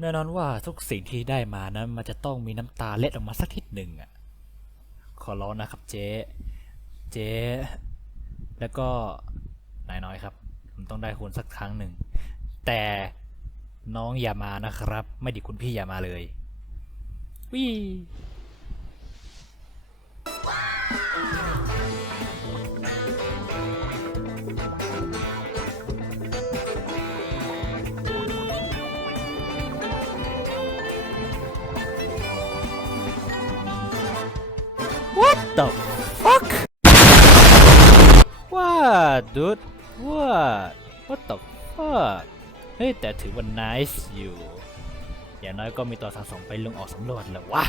แน่นอนว่าทุกสิ่งที่ได้มานั้นมันจะต้องมีน้ำตาเล็ดออกมาสักทีหนึ่งอะขอร้องนะครับเจ๊ เจ๊ แล้วก็นายน้อยครับ ผมต้องได้คุณสักครั้งหนึ่ง แต่น้องอย่ามานะครับ ไม่ดีคุณพี่อย่ามาเลยวิ What the fuck What dude What What the fuck เฮ้ยแต่ถือว่า nice อยู่ อย่างน้อยก็มีตัวสะสมไปลงออกสำรวจแล้ววะ